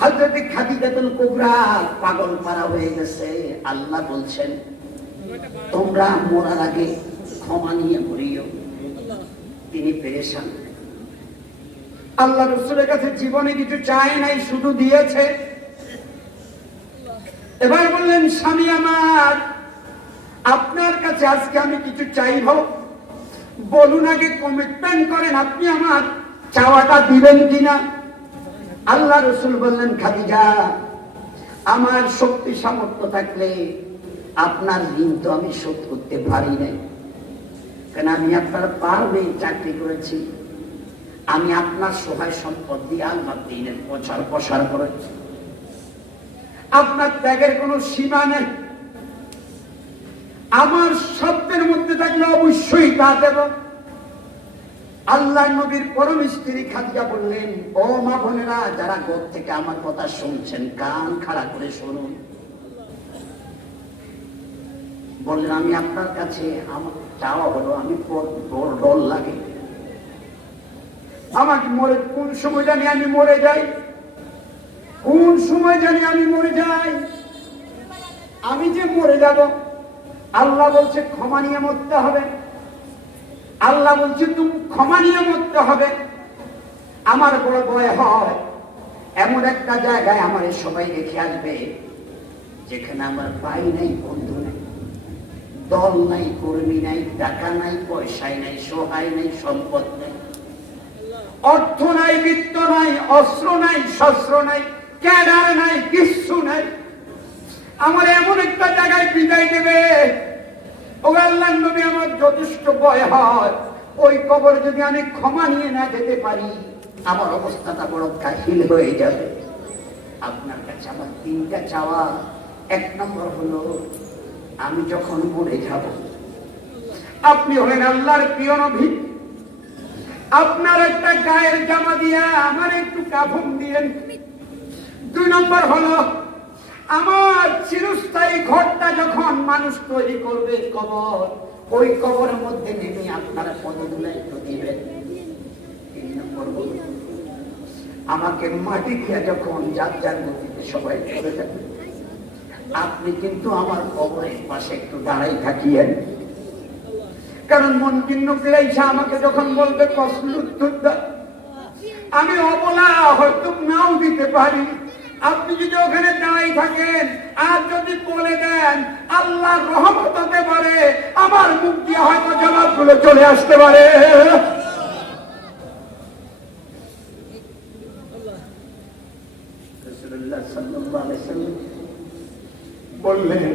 হজরতে খাদিজাতুল কুবরা পাগল পারা হয়ে গেছে। আল্লাহ বলছেন, তোমরা মরার আগে ক্ষমা নিয়ে মরিও। তিনি পেরেশান। আল্লাহ রসুলের কাছে জীবনে কিছু চাই নাই, শুধু দিয়েছে। এবার বললেন, স্বামী আমার, আপনার কাছে আজকে আমি কিছু চাইব। বলুন আগে কমিটমেন্ট করেন, আপনি আমার চাওয়াটা দিবেন কিনা? আল্লাহ রসুল বললেন, খাদিজা, আমার শক্তি সামর্থ্য থাকলে আপনার ঋণ তো আমি শোধ করতে পারি নাই। কেন আমি আপনার পারবে চাকরি করেছি? আমি আপনার সহায় সম্পদ দিয়ে আল্লাহ দিনের প্রচার প্রসার করেছি। আপনার ত্যাগের কোনো সীমা নেই। আমার শব্দের মধ্যে থাকলে অবশ্যই তা দেব। আল্লাহ নবীর পরম স্ত্রী খাদিজা বললেন, ও মা বোনেরা, যারা গোর থেকে আমার কথা শুনছেন, কান খাড়া করে শুনুন। বললেন, আমি আপনার কাছে, আমার চাওয়া হলো, আমি ডর লাগে। আমাকে মরে, কোন সময় জানি আমি মরে যাই? কোন সময় জানি আমি মরে যাই? আমি যে মরে যাব, আল্লাহ বলছে, ক্ষমা নিয়ে মরতে হবে। আল্লাহ বলছে, তুমি ক্ষমা নিয়ে মরতে হবে। আমার বড় ভয় হয়। এমন একটা জায়গায় আমার সবাই রেখে আসবে, যেখানে আমার ভাই নাই, বন্ধু নাই, দল নাই, কর্মী নাই, টাকা নাই পয়সায় নাই, সহায় নাই, সম্পদ নাই। অর্থ নাই, বিত্ত নাই, অস্ত্র নাই, শস্ত্র নাই, ক্যাডার নাই, কিচ্ছু নাই। আমার এমন একটা জায়গায় বিদায় দেবে আল্লাহ নবী, আমার যথেষ্ট ভয় হয়। ওই কবর যদি আমি ক্ষমা নিয়ে না যেতে পারি, আমার অবস্থাটা বড় কাহিল হয়ে যাবে। আপনার কাছে আমার তিনটা চাওয়া। এক নম্বর হলো, আমি যখন মরে যাব, আপনি হলেন আল্লাহর প্রিয় নবী। আপনার একটা গায়ের জামা দিয়া আমার একটু কাফন দিলেন দুই নম্বর হলো আমার চিরস্থায়ী ঘরটা যখন মানুষ তৈরি করবে, কবর, ওই কবরের মধ্যে নেমে আপনারা পদগুলো একটু দিবেন। আমাকে মাটি খেয়ে যখন যার যার গতিতে সবাই চলে যাবে, আপনি কিন্তু আমার কবরের পাশে একটু দাঁড়াই থাকিয়েন। কারণ মন কিন্ন ফিরাইছে আমাকে যখন বলবে প্রশ্ন উত্তর আমি অবলা হয়তো নাও দিতে পারি আপনি যদি ওখানে দাঁড়াই থাকেন আর যদি বলে দেন আল্লাহ রহমত হতে পারে আমার মুখ দিয়ে হয়তো জবাবগুলো চলে আসতে পারে। বললেন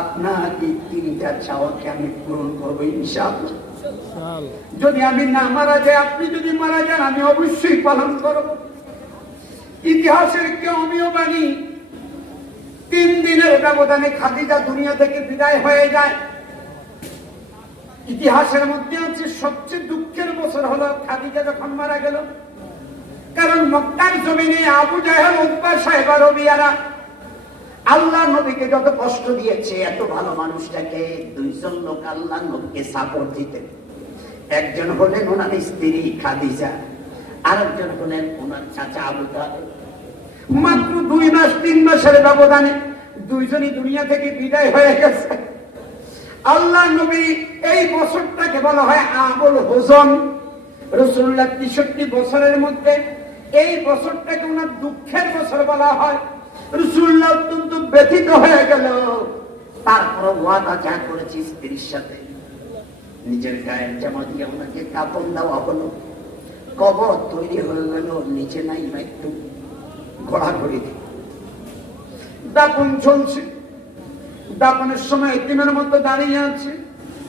আপনার এই তিনটা চাওয়াকে আমি পূরণ করব ইনশাআল্লাহ। যদি আমি না মারা যাই আপনি যদি মারা যান আমি অবশ্যই পালন করব। ইতিহাসের কেউ আমিও মানি তিন দিনের ব্যবধানে খাদিজা দুনিয়া থেকে বিদায় হয়ে যায়। ইতিহাসের মধ্যে আছে সবচেয়ে দুঃখের বছর হলো খাদিজা যখন মারা গেল। কারণ মক্কার জমিনে আবু জাহেল উদ্বা সাহেব রবিয়ারা আল্লাহ নবীকে যত কষ্ট দিয়েছে, এত ভালো মানুষটাকে দুইজন লোক আল্লাহ নবীকে সাপোর্ট দিতেন। একজন হলেন ওনার স্ত্রী খাদিজা। আরেকজন হলেন ওনার চাচা আবু তালেব। মাত্র দুই মাস তিন মাসের ব্যবধানে দুইজনই দুনিয়া থেকে বিদায় হয়ে গেছে। আল্লাহ নবী এই বছরটাকে বলা হয় আবুল হোজন রসুল্লাহ তেষট্টি বছরের মধ্যে এই বছরটাকে ওনার দুঃখের বছর বলা হয়। রসুল্লাহ অত্যন্ত ব্যথিত হয়ে গেল। তারপর ওয়াদা যা করেছি স্ত্রীর সাথে। নিজের গায়ের জামা দিয়ে ওনাকে কাপড় দেওয়া হলো। কবর তৈরি হয়ে গেল, নিচে নাই বা একটু ঘোরাঘুরি দিয়ে। দাপন চলছে। দাপনের সময় এতিমের মতো দাঁড়িয়ে আছে।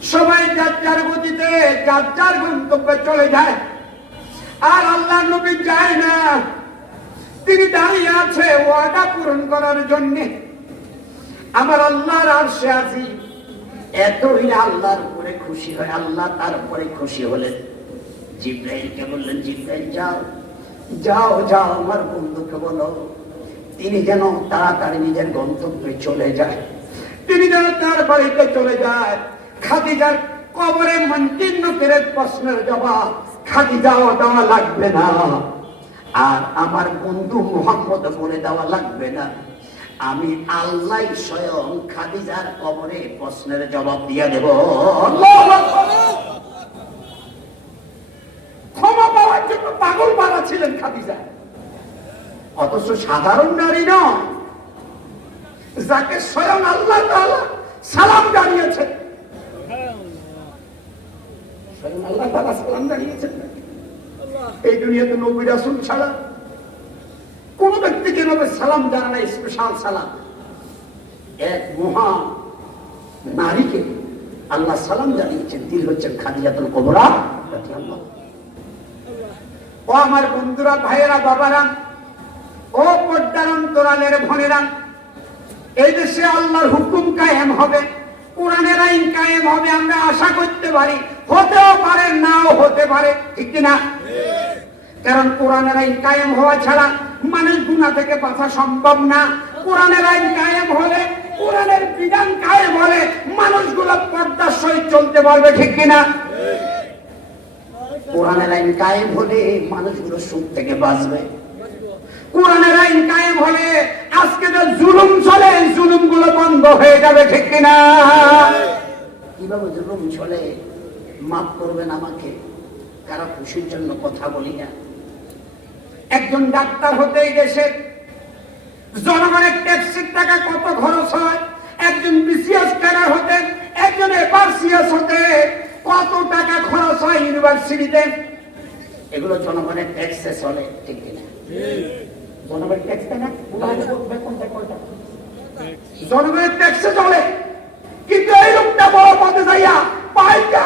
সবাই যার যার গতিতে, যার যার গন্তব্যে চলে যায়। আর আল্লাহ নবী যায় না। তিনি দাঁড়িয়ে আছে ওয়াদা পূরণ করার জন্যে। আমার আল্লাহর আর সে আছি এতই আল্লাহর উপরে খুশি হয়, আল্লাহ তার উপরে খুশি হলেন। জিব্রাইলকে বললেন জিব্রাইল, যাও যাও যাও, আমার বন্ধুকে বলো। তিনি যেন তাড়াতাড়ি নিজের গন্তব্যে চলে যায়। তিনি যেন তার বাড়িতে চলে যায়। খাদিজার কবরে মন্তীর্ণ করে প্রশ্নের জবাব খাদিজাও দেওয়া লাগবে না। আর আমার বন্ধু মোহাম্মদ বলে দেওয়া লাগবে না। আমি আল্লাহ স্বয়ং খাদিজার কবরে প্রশ্নের জবাব দিয়ে দেব আল্লাহু আকবার। ক্ষমা পাওয়ার জন্য পাগল পাড়া ছিলেন খাদিজা। অথচ সাধারণ নারী নয়, যাকে স্বয়ং আল্লাহ সালাম জানিয়েছেন। আল্লাহ সালাম জানিয়েছেন। এই দুনিয়াতে নবী ছাড়া কোন ব্যক্তিকে এভাবে সালাম জানানো স্পেশাল সালাম। এক মহা নারীকে আল্লাহ সালাম জানিয়েছেন। তিনি হচ্ছেন খাদিজাতুল কোবরা ও আমার বন্ধুরা, ভাইয়েরা, বাবারা, ও পর্দার অন্তরালের ভনেরা, এই দেশে আল্লাহর হুকুম কায়েম হবে, কোরআনের আইন কায়েম হবে, আমরা আশা করতে পারি, হতেও পারে, নাও হতে পারে, ঠিক না কারণ কোরআনের আইন কায়েম হওয়া ছাড়া মানুষ গুণা থেকে বাঁচা সম্ভব না। কোরআনের আইন কায়েম হলে, কোরআনের বিধান কায়েম হলে মানুষগুলো পর্দার সহিত চলতে পারবে, ঠিক কিনা? কোরআনের আইন কায়েম হলে মানুষগুলো সুখ থেকে বাঁচবে। কোরআনের আইন কায়েম হলে আজকে যে জুলুম চলে জুলুমগুলো বন্ধ হয়ে যাবে, ঠিক কিনা? কীভাবে জুলুম চলে? মাফ করবেন আমাকে, কারা খুশির জন্য কথা বলি না। একজন ডাক্তার হতেই দেশে জনগণের ট্যাক্সির টাকা কত খরচ হয়? একজন বিসিএস ক্যাডার হতে, একজন এপারসিএস হতে, কত টাকা খরচ ইউনিভার্সিটিতে? এগুলো জনগণের ট্যাক্সে চলে ঠিক কিনা? জনগণের ট্যাক্স না? জনগণের ট্যাক্সে চলে। কিন্তু এই লোকটা বড় পদে যাইয়া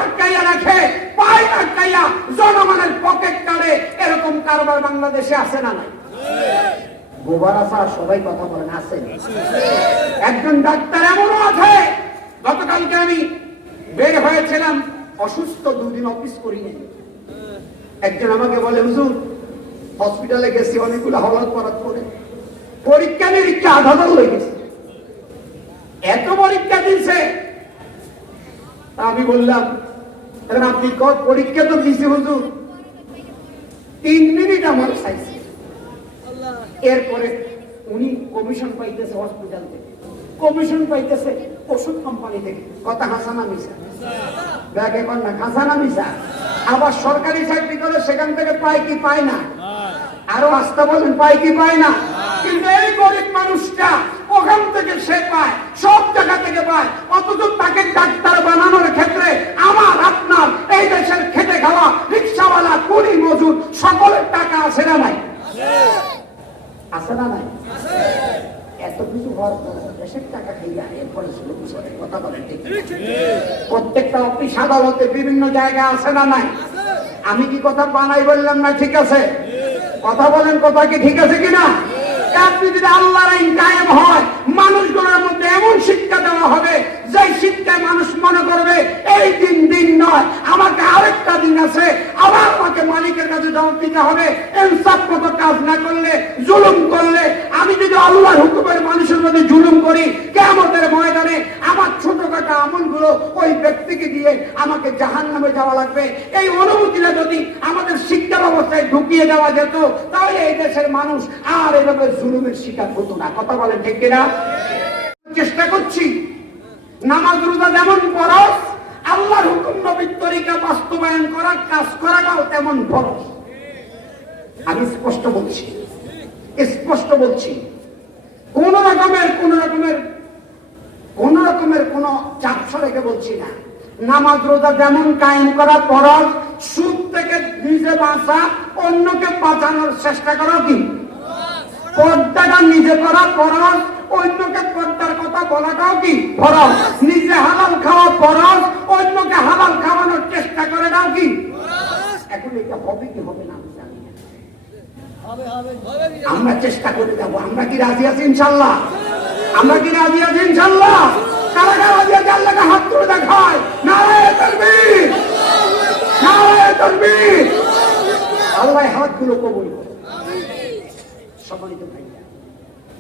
আটকাইয়া রাখে পাই আটকাইয়া জনগণের পকেট কাটে এরকম কারবার বাংলাদেশে আছে না নাই? গোবার আসা সবাই কথা বলেন আছেন একজন ডাক্তার এমনও আছে। গতকালকে আমি বের হয়েছিলাম। অসুস্থ দুদিন অফিস করিনি। একজন আমাকে বলে, হুজুর হসপিটালে গেছি, অনেকগুলো হলাদ পরাত করে পরীক্ষা নিরীক্ষা আধা হাজার হয়ে গেছে। এত পরীক্ষা তা আমি বললাম এখন আপনি পরীক্ষা তো দিছে হুজুর। তিন মিনিট আমার চাইছে এরপরে উনি কমিশন পাইতেছে হসপিটাল থেকে। কমিশন পাইতেছে ওষুধ কোম্পানি থেকে। কথা হাসানা মিশা ব্যাগে কর না হাসানা মিশা আবার সরকারি চাকরি করে সেখান থেকে পায় কি পায় না? আরও আস্থা বলেন, পায় কি পায় না? কিন্তু এই গরিব মানুষটা ওখান থেকে সে পায়, সব জায়গা থেকে পায়। অথচ তাকে ডাক্তার বানানোর ক্ষেত্রে আমার, আপনার, এই দেশের খেটে খাওয়া রিক্সাওয়ালা কুলি মজুর, সকলের টাকা আছে না নাই? আছে না নাই? প্রত্যেকটা অফিস, আদালতে বিভিন্ন জায়গা আছে না নাই? আমি কি কথা বানাই বললাম না ঠিক আছে? কথা বলেন, কথা কি ঠিক আছে কিনা? যদি আল্লাহর কায়েম হয়, মানুষগুলোর মধ্যে এমন শিক্ষা দেওয়া হবে যে শিক্ষায় মানুষ মনে করবে, এই দিন দিন নয়, আমাকে আরেকটা দিন আছে, আবার আমাকে মালিকের কাছে জবাব দিতে হবে। ইনসাফ মতো কাজ না করলে, জুলুম করলে, আমি যদি আল্লাহর হুকুমের মানুষের মধ্যে জুলুম করি কেমতের ময়দানে আমার ছোটখাটো আমলগুলো ওই ব্যক্তিকে দিয়ে আমাকে জাহান নামে যাওয়া লাগবে। এই অনুভূতিটা যদি আমাদের শিক্ষা ব্যবস্থায় ঢুকিয়ে দেওয়া যেত, তাহলে এই দেশের মানুষ আর এভাবে জুলুমের শিকার হতো না। কথা বলেন ঠিক কিনা? চেষ্টা করছি। নামাজ রোজা যেমন ফরজ, আল্লাহর হুকুম নবীর তরিকা বাস্তবায়ন করা, কাজ করাটাও তেমন ফরজ। আমি স্পষ্ট বলছি স্পষ্ট বলছি, কোন রকমের কোন রকমের কোন রকমের কোন চাপসা রেখে বলছি না। নামাজ রোজা যেমন কায়েম করা ফরজ, সুদ থেকে নিজে বাঁচা, অন্যকে বাঁচানোর চেষ্টা করা কি? পর্দাটা নিজে করা ফরজ অন্যকে পর্দার কথা বলাটাও কি ফরজ। নিজে হালাল খাওয়া ফরজ অন্যকে হালাল খাওয়ানোর চেষ্টা করাটাও কি? এখন এটা হবে কি হবে না আমি জানি না। আমরা চেষ্টা করে যাব। আমরা কি রাজি আছি ইনশাল্লাহ আমরা কি রাজি আছি ইনশাল্লাহ কারা কারা রাজি আছে? আল্লাহকে হাত তুলে দেখায়। নারায় তকবীর নারায় তকবীর আল্লাহ হাতগুলো কবুল করে। সম্মানিত ভাইয়া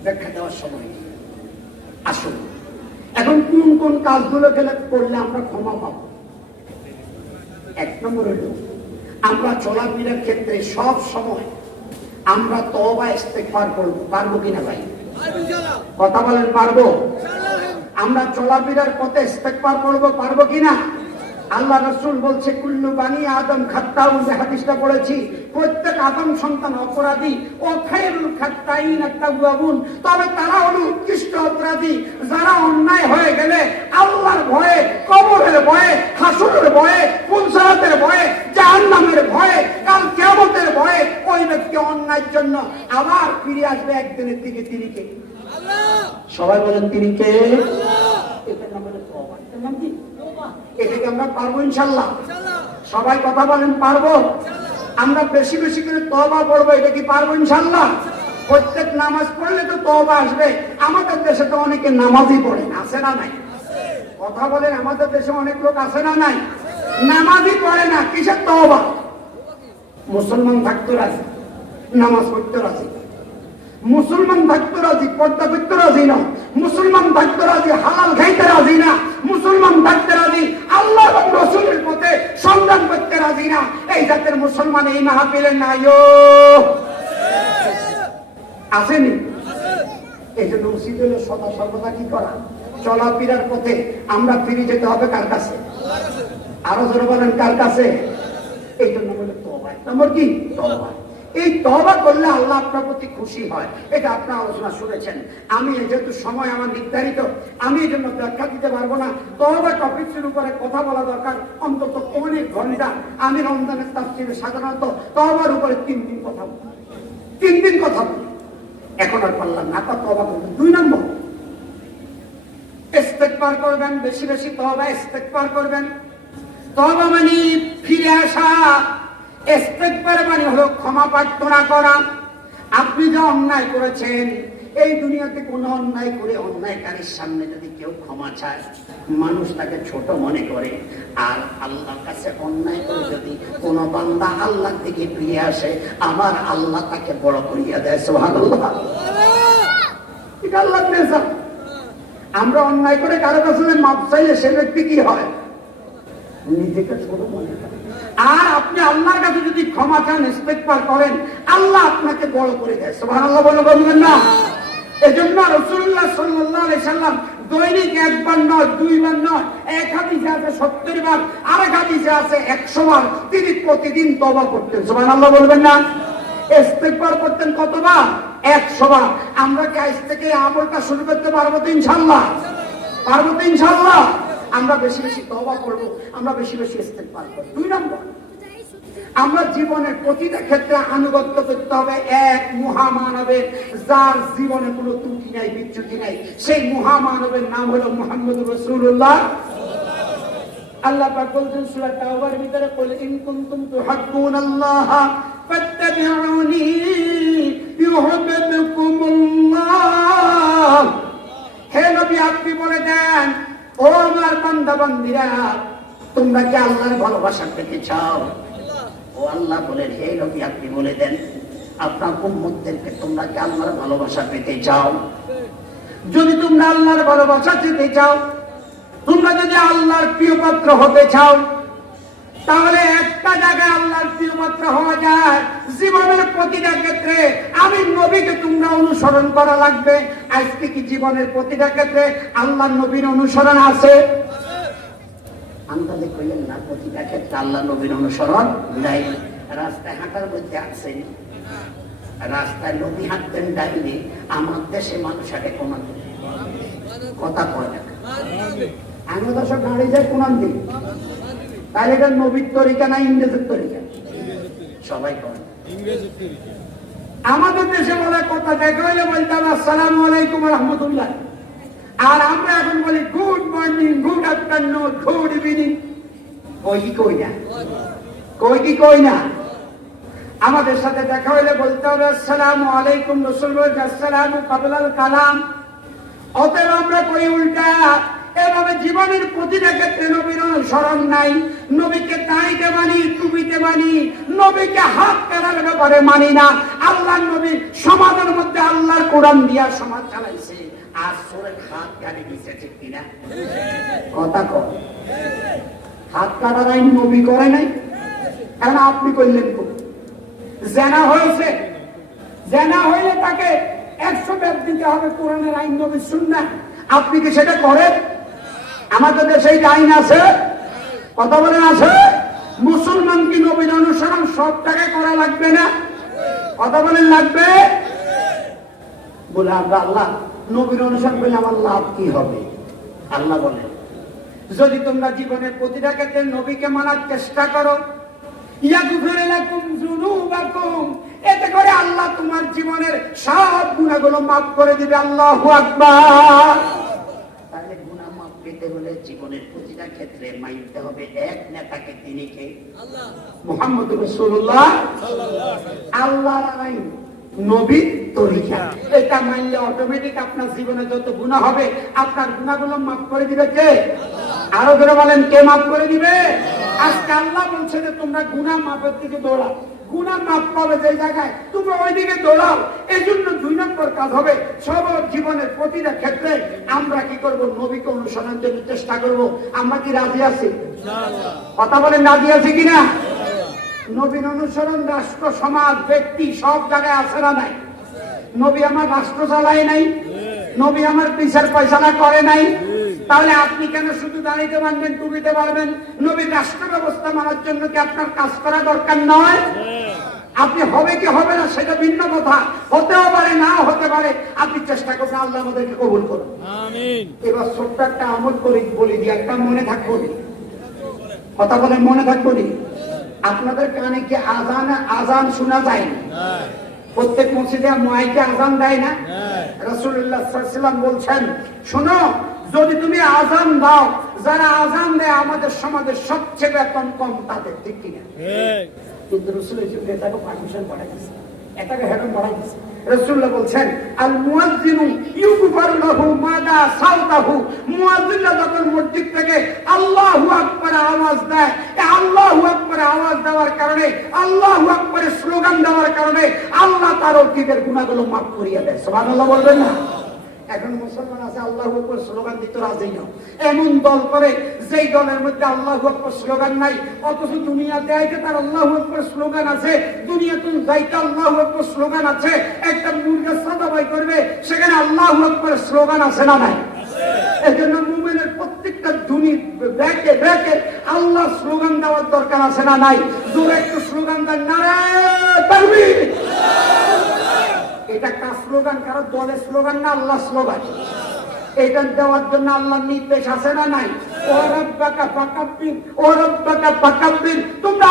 ব্যাখ্যা দেওয়ার সময়। আসুন। এখন কোন কোন কাজগুলো গেলে করলে আমরা ক্ষমা পাবো? এক নম্বর হলো, আমরা চলাফেরার ক্ষেত্রে সব সময় আমরা তবা ইস্তেগফার করব। পারব কিনা ভাই? কথা বলেন, পারব? আমরা চলাফেরার পথে ইস্তেগফার করব, পারব কিনা? আল্লাহ রসুল বলছে কুল্লু বানি আদম খাত্তাউন যে হাদিসটা পড়েছি প্রত্যেক আদম সন্তান অপরাধী ও খায়রুল খাত্তাইন আত্তাওয়াবুন তবে তারা হলো উৎকৃষ্ট অপরাধী যারা অন্যায় হয়ে গেলে আল্লাহর ভয়ে কবরের ভয়ে হাসুরের ভয়ে পুলসারাতের ভয়ে জাহান্নামের ভয়ে কাল কিয়ামতের ভয়ে ওই ব্যক্তি অন্যায়ের জন্য আবার ফিরে আসবে একদিনের দিকে তিনি কে? সবাই বলেন তিনি কে? এটার নাম হলো নাম কি? এটাকে আমরা পারব ইনশাল্লাহ। সবাই কথা বলেন পারব? আমরা বেশি বেশি করে তবা পড়ব এটা কি পারব ইনশাল্লাহ? প্রত্যেক নামাজ পড়লে তো তবা আসবে। আমাদের দেশে তো অনেকে নামাজই পড়ে না আছে না নাই? কথা বলেন আমাদের দেশে অনেক লোক আছে না নাই? নামাজই পড়ে না কিসের তবা মুসলমান থাকতো রাজি নামাজ পড়তে রাজি। মুসলমান থাকতে রাজি পর্দা করতে রাজি না। মুসলমান থাকতে রাজি হালাল খাইতে রাজি না। মুসলমান থাকতে রাজি, আল্লাহ এবং রসুলের পথে সংগ্রাম করতে রাজি না। এই জাতের মুসলমান এই মাহাপিলের নাইও আসেনি? এই জন্য উচিত হলো সদা সর্বদা কি করা? চলাফেরার পথে আমরা ফিরে যেতে হবে কার কাছে? আরও জোরে বলেন, কার কাছে? এই জন্য বলে এক নম্বর কি? তবা এই তবা করলে আল্লাহ আপনার প্রতি খুশি হয়। এটা আপনার আলোচনা শুনেছেন। আমি যেহেতু সময় আমার নির্ধারিত, আমি এই জন্য ব্যাখ্যা দিতে পারব না। তবা টপিক্সের উপরে কথা বলা দরকার। অন্তত অনেক ঘণ্টা আমি রমজানের তাফসিরে সাধারণত তবার উপরে তিন দিন কথা বলি। তিন দিন কথা বলি। এখন আর পারলাম না কত তবা করবেন দুই নম্বর, ইস্তেকবার করবেন, বেশি বেশি তবা ইস্তেকবার করবেন। তবা মানে ফিরে আসা। ক্ষমা প্রার্থনা করা। আপনি যে অন্যায় করেছেন, এই দুনিয়াতে কোনো অন্যায় করে অন্যায়কারীর সামনে যদি কেউ ক্ষমা চায়, মানুষ তাকে ছোট মনে করে। আর আল্লাহর কাছে অন্যায় করে যদি কোনো বান্দা আল্লাহ থেকে ফিরে আসে, আমার আল্লাহ তাকে বড় করিয়া দেয়, সুবহানাল্লাহ। এটা আল্লাহর নেশা আমরা অন্যায় করে কারও কাছে মাপ চাইলে সে ব্যক্তি কি হয়? নিজেকে ছোট মনে করে। আর আপনি আল্লাহর কাছে যদি ক্ষমা চান ইস্তেকবার করেন, আল্লাহ আপনাকে বড় করে দেয়। সুবহান আল্লাহ বলে বলবেন না। এজন্য রসুল্লাহ আলাইহি সাল্লাম দৈনিক একবার নয়, দুইবার নয়, এক হাদিসে আছে সত্তর বার আর আরেক হাদিসে আছে একশো বার। তিনি প্রতিদিন তবা করতেন। সুবহান আল্লাহ বলবেন না? ইস্তেকবার করতেন কতবার? একশো বার। আমরা কি আজ থেকে আমলটা শুরু করতে পারব তো ইনশাল্লাহ পারব তো ইনশাল্লাহ আমরা বেশি বেশি তবা করব, আমরা বেশি বেশি ইস্তেকবার করব। দুই নম্বর, আমরা জীবনের প্রতিটা ক্ষেত্রে আনুগত্য করতে হবে, এক মহামানবের, যার জীবনে কোনো ত্রুটি নাই, বিচ্যুতি নাই। সেই মহামানবের নাম হলো মোহাম্মদ রসুল্লাহ আল্লাহ পাক বলছেন সূরা তাওবার ভিতরে, কুল ইন কুনতুম তুহিব্বুনাল্লাহ ফাত্তাবিউনি ইউহিব্বুকুমুল্লাহ। হে নবী, আপনি বলে দেন ও আমার বান্দা বান্দিরা তোমরা কি আল্লাহর ভালোবাসা পেতে চাও? ও আল্লাহ বলেন হে নবী, আপনি বলে দেন, আপনার উম্মতদেরকে তোমরা কি আল্লাহর ভালোবাসা পেতে চাও? যদি তোমরা আল্লাহর ভালোবাসা পেতে চাও, তোমরা যদি আল্লাহর প্রিয় পাত্র হতে চাও তাহলে একটা জায়গায় আল্লাহর প্রিয় হওয়া যায়। জীবনের প্রতিটা ক্ষেত্রে আমি নবীকে তোমরা অনুসরণ করা লাগবে। আজকে কি জীবনের প্রতিটা ক্ষেত্রে আল্লাহ নবীর অনুসরণ আছে? আন্দাজে কইলেন না প্রতিটা ক্ষেত্রে আল্লাহ নবীর অনুসরণ নাই। রাস্তায় হাঁটার মধ্যে আছেন। রাস্তায় নদী হাঁটতেন ডাইনি। আমার দেশে মানুষ হাঁটে কোন কথা কয় না। আমি দশক গাড়ি যাই কোনান দিই। তাহলে এটা নবীর তরিকা না ইংরেজের তরিকা? সবাই আমাদের দেশে কথা দেখা হইলে বলতাম আসসালাম আলাইকুম রহমতুল্লাহ। আর আমরা এখন বলি, good morning, good afternoon, good evening. কই কি কই না? কই কি কই না? আমাদের সাথে দেখা হইলে বলতে হবে, আসসালামু আলাইকুম রসুল কাবলাল কালাম। অতএব আমরা কই উল্টা? এভাবে জীবনের প্রতিটা ক্ষেত্রে নবীর অনুসরণ নাই। নবীকে তাইতে মানি, টুপিতে মানি, নবীকে হাত কেনার ব্যাপারে মানি না। আল্লাহ নবী সমাজের মধ্যে আল্লাহর কোরআন দিয়া সমাজ চালাইছে। আর কথা হাত আইন নবী করে নাই? আপনি করলেন জেনা হয়েছে। জেনা তাকে একশো ব্যাগ দিতে হবে আইন নবী আপনি কি সেটা করেন? আমাদের দেশে আইন আছে, কথা বলে আছে? মুসলমান কি নবীর অনুসরণ সব টাকা করা লাগবে না? কথা বলেন লাগবে? বলে, আমরা আল্লাহ, নবীর অনুসরণ করলে আমার লাভ কি হবে? আল্লাহ বলেন, যদি তোমরা জীবনের প্রতিটা ক্ষেত্রে নবীকে মানার চেষ্টা করো এতে করে আল্লাহ তোমার জীবনের সব গুনাহগুলো মাফ করে দিবে। আল্লাহ আকবার। পেতে হলে জীবনের প্রতিটা ক্ষেত্রে মানতে হবে। এক নেতাকে তিনি কে? মুহাম্মদ রাসূলুল্লাহ। আল্লাহর আইন নবীর তরিকা। এটা মানলে অটোমেটিক আপনার জীবনে যত গুণা হবে আপনার গুণাগুলো মাফ করে দিবে কে? আরও ধরে বলেন কে মাফ করে দিবে? আজকে আল্লাহ বলছে যে তোমরা গুণা মাপের দিকে দৌড়াও। গুণা মাপ পাবে যে জায়গায়? তোমরা ওই দিকে দৌড়াও। এই জন্য দুই নম্বর কাজ হবে সব জীবনের প্রতিটা ক্ষেত্রে আমরা কি করব? নবীকে অনুসরণের জন্য চেষ্টা করব। আমরা কি রাজি আছি? কথা বলেন রাজি আছি কিনা? নবীন অনুসরণ রাষ্ট্র সমাজ ব্যক্তি সব জায়গায় আছে না নাই? নবী আমার রাষ্ট্র চালায় নাই? নবী আমার বিচার পয়সালা করে নাই? তাহলে আপনি কেন শুধু দাঁড়িতে পারবেন টুবিতে পারবেন? নবী রাষ্ট্র ব্যবস্থা মানার জন্য কি আপনার কাজ করা দরকার নয়? আপনি হবে কি হবে না সেটা ভিন্ন কথা। হতেও পারে না হতে পারে। আপনি চেষ্টা করবেন আল্লাহ আমাদেরকে কবুল করুন। এবার ছোট্ট একটা আমল করে বলি দিয়ে একটা মনে থাকব। কথা বলে মনে থাকব। আপনাদের কানে কি আজান আজান শোনা যায় না? প্রত্যেক মসজিদে মাইকে আজান দেয় না? রসুল্লাহ সাল্লাম বলছেন শোনো যদি তুমি আজান দাও যারা আজান দেয় আমাদের সমাজের সবচেয়ে বেতন কম তাদের ঠিক কিনা? কিন্তু রসুলের যুগে এটাকে পারমিশন বাড়াই দিচ্ছে এটাকে বলছেন আওয়াজ দেয় আওয়াজ দেওয়ার কারণে স্লোগান দেওয়ার কারণে আল্লাহ তার অতীতের গুনাহগুলো মাফ করিয়ে দেয়। সুবহানাল্লাহ বলবেন না? এখন মুসলমান আছে আল্লাহ আকবর স্লোগান দিতে রাজি না। এমন দল করে যেই দলের মধ্যে আল্লাহ আকবর স্লোগান নাই, অথচ দুনিয়াতে আইতে তার আল্লাহ আকবর স্লোগান আছে দুনিয়াতে যাইতে আল্লাহ আকবর স্লোগান আছে, একটা মুরগা সাদাবাই করবে, সেখানে আল্লাহ আকবর স্লোগান আছে না নাই? এই জন্য মুমিনের প্রত্যেকটা ধুনি ব্যাকে ব্যাকে আল্লাহ স্লোগান দেওয়ার দরকার আছে না নাই? দূরে একটু স্লোগান দেন, নারায় তাকবীর এটা কার স্লোগান কারও দলের স্লোগান না আল্লাহ স্লোগান। এটা দেওয়ার জন্য আল্লাহর নির্দেশ আছে না নাই? তোমরা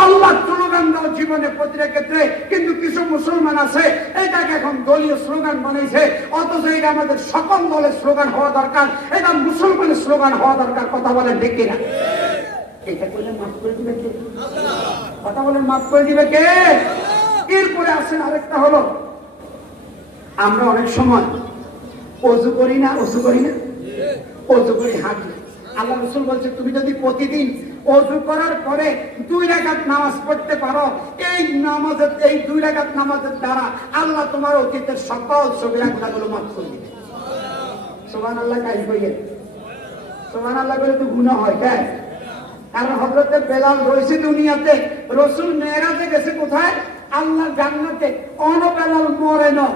জীবনে ক্ষেত্রে, কিন্তু কিছু মুসলমান আছে, এটাকে এখন দলীয় স্লোগান অথচ এটা আমাদের সকল দলের হওয়া দরকার, এটা স্লোগান হওয়া দরকার, কথা এটা করে দিবে কে? কথা দিবে কে? এরপরে আসেন আরেকটা হলো আমরা অনেক সময় অজু করি না, অজু করি না। অজু করি হাঁটি আল্লাহ রসুল বলছে, তুমি যদি প্রতিদিন অজু করার পরে দুই রাকাত নামাজ পড়তে পারো, এই নামাজের, এই দুই রাকাত নামাজের দ্বারা আল্লাহ তোমার অতীতের সকল ছবিরা গুলো মাফ করে দিবে। সোমান আল্লাহ কাজ করিয়ে সোমান আল্লাহ করে তো গুণা হয় কেন কারণ হজরতে বেলাল রয়েছে দুনিয়াতে, রসুল মেয়েরাজে গেছে কোথায়? আল্লাহ জান্নাতে। অন বেলাল মরে না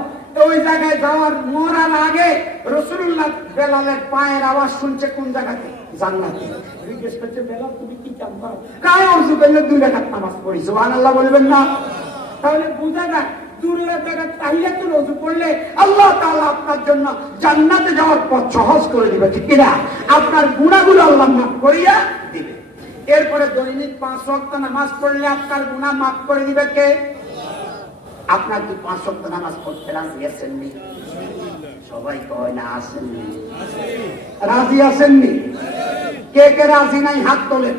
ওই জায়গায় যাওয়ার মরার আগে রসুল্লাহ বেলালের পায়ের আওয়াজ শুনছে কোন জায়গাতে? জান্নাতে। জিজ্ঞেস করছে, বেলাল, তুমি কি কাম করো কায় অর্জু করলে দুই রেখাত নামাজ পড়ি। সুবহান আল্লাহ বলবেন না। তাহলে বুঝা যায় দূরের জায়গায় তাহিয়াতুল ওযু করলে আল্লাহ তাআলা আপনার জন্য জান্নাতে যাওয়ার পথ সহজ করে দিবে, ঠিক কিনা? আপনার গুনাহগুলো আল্লাহ মাফ করিয়া দিবে। এরপরে দৈনিক পাঁচ ওয়াক্ত নামাজ পড়লে আপনার গুনাহ মাফ করে দিবে কে? আপনার কি পাঁচ ওয়াক্ত নামাজ পড়তে রাজি আছেননি? সবাই কয় না আসেননি। রাজি আসেননি কে কে রাজি নাই হাত তোলেন।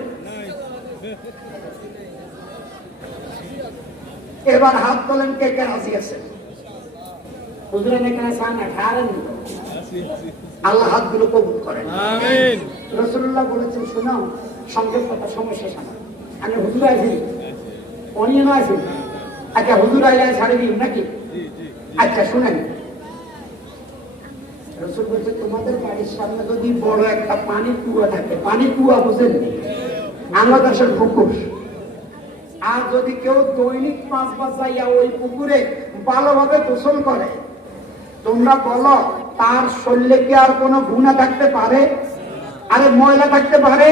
এবার হাত তোলেন কে কে রাজি আছেন? হুজুরের এখানে সামনে খায়ারেন আল্লাহ হাতগুলো কবুল করেন। রসুল্লাহ বলেছেন শোনাও সংক্ষেপ কথা সময় শেষ আমার আমি হুজুর আছি অনিয়ন আছি। আচ্ছা হুজুর আইলে ছাড়ে দিন নাকি? আচ্ছা শুনেন। রসুল বলছে তোমাদের বাড়ির সামনে যদি বড় একটা পানি কুয়া থাকে পানি কুয়া বুঝেন বাংলাদেশের পুকুর। আর যদি কেউ দৈনিক পাঁচ বাজাইয়া ওই পুকুরে ভালোভাবে গোসল করে তোমরা বলো তার শরীরে কি আর কোনো গুণা থাকতে পারে? আরে ময়লা থাকতে পারে?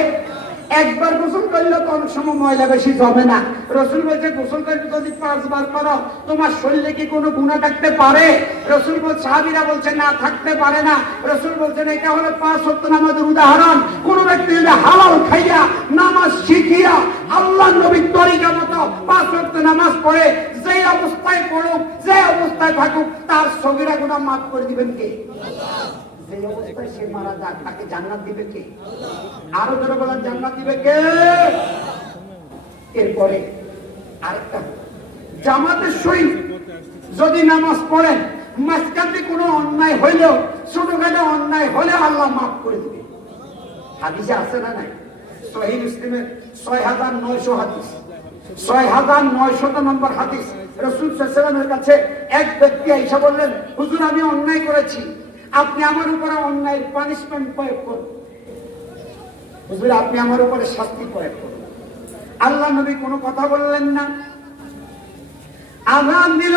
একবার গোসল করলে অনেক সময় ময়লা বেশি জমে না। রসুল বলছে, গোসল করলে যদি পাঁচবার করো, তোমার শরীরে কি কোনো গুণা থাকতে পারে? রসুল বল সাহাবিরা বলছে, না, থাকতে পারে না। রসুল বলছেন, এটা হলো পাঁচ সত্য নামাজের উদাহরণ। কোন ব্যক্তি যদি হালাল খাইয়া নামাজ শিখিয়া আল্লাহ নবীর তরিকা মতো পাঁচ সত্য নামাজ পড়ে, যে অবস্থায় পড়ুক, যে অবস্থায় থাকুক, তার সগিরা গুণা মাফ করে দিবেন কে? দিবে আরও দিবে কে? এরপরে যদি নামাজ পড়েন, মাঝখানে কোনো অন্যায় হইলেও, ছোটখাটো অন্যায় হলে আল্লাহ মাফ করে দিবে। হাদিসে আছে না নাই? সহি মুসলিমের ছয় হাজার নয়শো হাদিস। ছয় হাজার নয়শত নম্বর হাদিস। রসুল সাল্লামের কাছে এক ব্যক্তি এসে বললেন, হুজুর, আমি অন্যায় করেছি। আপনি আমার উপরে অন্যায় পানিশমেন্ট প্রয়োগ করুন। হুজুর আপনি আমার উপরে শাস্তি প্রয়োগ করুন। আল্লাহ নবী কোনো কথা বললেন না। আজান দিল।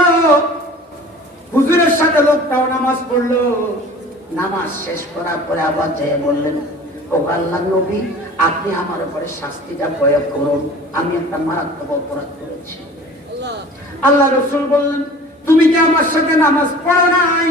হুজুরের সাথে লোকটাও নামাজ পড়ল। নামাজ শেষ করার পরে আবার যেয়ে বললেন ও আল্লাহ নবী আপনি আমার উপরে শাস্তিটা প্রয়োগ করুন। আমি একটা মারাত্মক অপরাধ করেছি। আল্লাহ রসুল বললেন তুমি কি আমার সাথে নামাজ পড়ো নাই?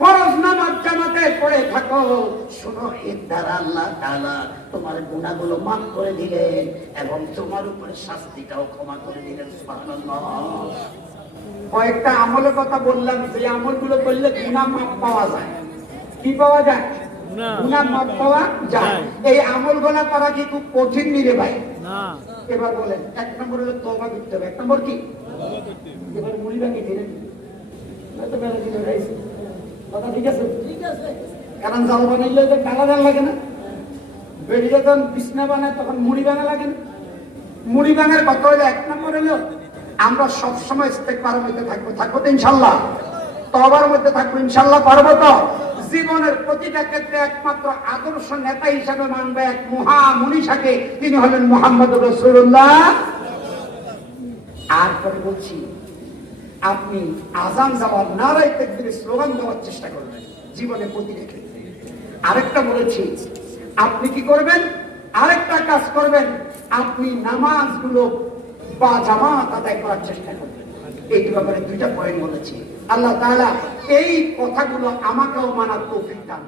ফরজ নামাজ জামাতে পড়ে থাকো। শোনো এর দ্বারা আল্লাহ তাআলা তোমার গুনাহগুলো মাফ করে দিলেন এবং তোমার উপরে শাস্তিটাও ক্ষমা করে দিলেন সুবহানাল্লাহ। কয়েকটা আমলের কথা বললাম যে আমলগুলো করলে গুনাহ মাফ পাওয়া যায়। কি পাওয়া যায়? না। গুনাহ মাফ পাওয়া যায়। এই আমলগুলো করা কি খুব কঠিন নিরে ভাই? না। এবার বলেন এক নম্বর হলো তবা করতে হবে। এক নম্বর কি? এবার মুড়ি ভাঙি দিলেন? নয়তো বেলা দিলে রাইছে। কথা ঠিক আছে? ঠিক আছে। কারণ জাল বানাইলে যে কালা জাল লাগে না? বেরিয়ে যখন বিছনা বানায় তখন মুড়ি ভাঙা লাগে না? মুড়ি ভাঙার কথা হলো এক নম্বর হলো আমরা সবসময় ইস্তেকবারের মধ্যে থাকব থাকব তো ইনশাল্লাহ। তবার মধ্যে থাকব ইনশাল্লাহ পারব তো। জীবনের প্রতিটা ক্ষেত্রে একমাত্র আদর্শ নেতা হিসাবে মানবে এক মহা মনীষাকে তিনি হলেন মোহাম্মদ রসুল্লাহ আর পরে বলছি আপনি আজান যাওয়ার নারায় তেকবিরের স্লোগান দেওয়ার চেষ্টা করবেন জীবনে প্রতিটা ক্ষেত্রে আরেকটা বলেছি, আপনি কি করবেন? আরেকটা কাজ করবেন, আপনি নামাজগুলো বা জামাত আদায় করার চেষ্টা করবেন। এই ব্যাপারে দুইটা পয়েন্ট বলেছি। আল্লাহ তাআলা এই কথাগুলো আমাকেও মানার তৌফিক দান